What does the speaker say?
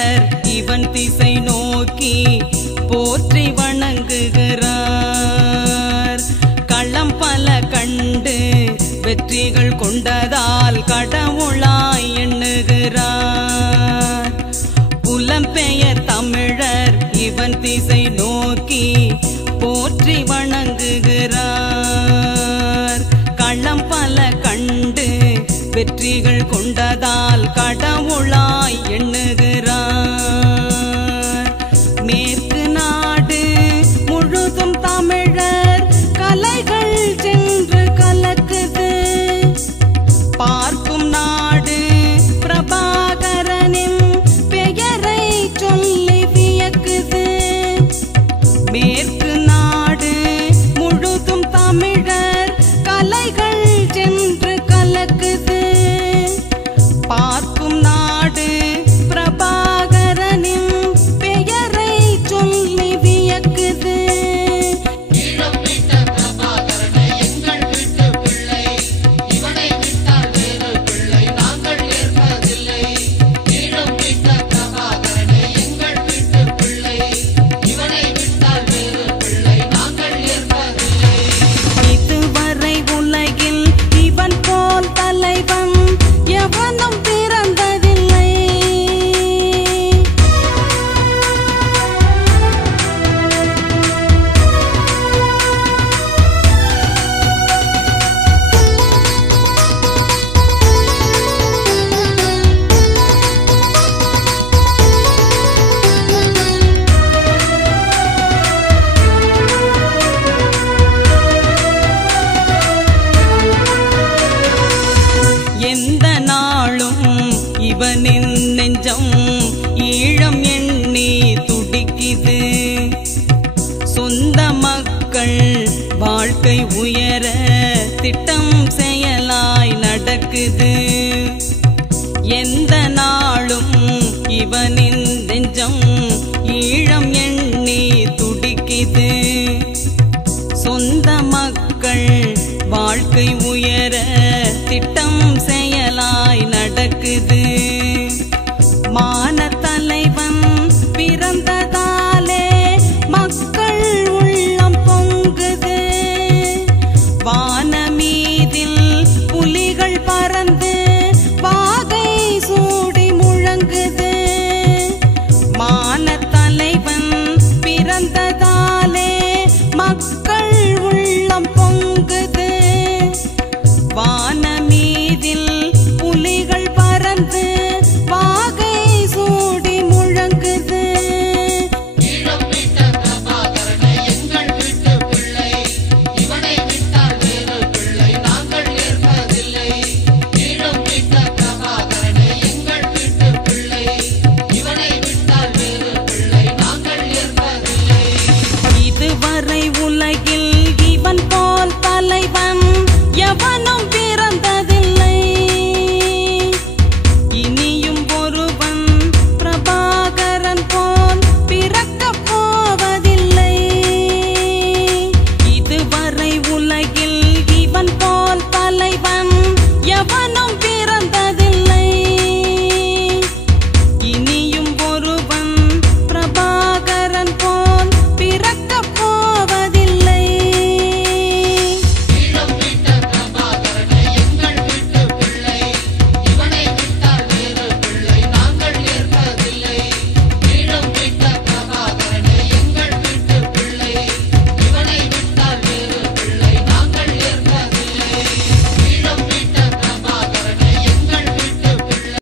தமிழர் இவன் திசை நோக்கி போற்றி வணங்குகிறார். களம் பல கண்டு வெற்றிகள் கொண்டதால் கடவுளாய் எண்ணுகிறார். புலம்பெயர் தமிழர் இவன் திசை நோக்கி போற்றி வணங்குகிறார். களம் பல கண்டு வெற்றிகள் கொண்டதால் கடவுளாய் எண்ணுகிறார். மேற்கு நாடு முழுதும் தமிழர் கலைகள் சென்று கலக்குது. பார்க்கும் நாடு பிரபாகரனின் பெயரை சொல்லி வியக்குது. மேற்கு நாடு முழுதும் தமிழர் கலைகள் சென்று கலக்குது. பார்க்கும் நாடு பிரபாகரனின் பெயரை சொல்லி வியக்குது. இதுவரை உலகில் இவன் போல் தலைவன் எவனும் பிறந்ததில்லை. எந்த நாளும் இவனின் நெஞ்சம் ஈழம் எண்ணி துடிக்குது. சொந்த மக்கள் வாழ்க்கை உயர திட்டம் செயலாய் நடக்குது. எந்த நாளும் இவனின் நெஞ்சம் ஈழம் எண்ணி துடிக்குது. சொந்த மக்கள் வாழ்க்கை உயர திட்டம் செயலாய் நடக்குது.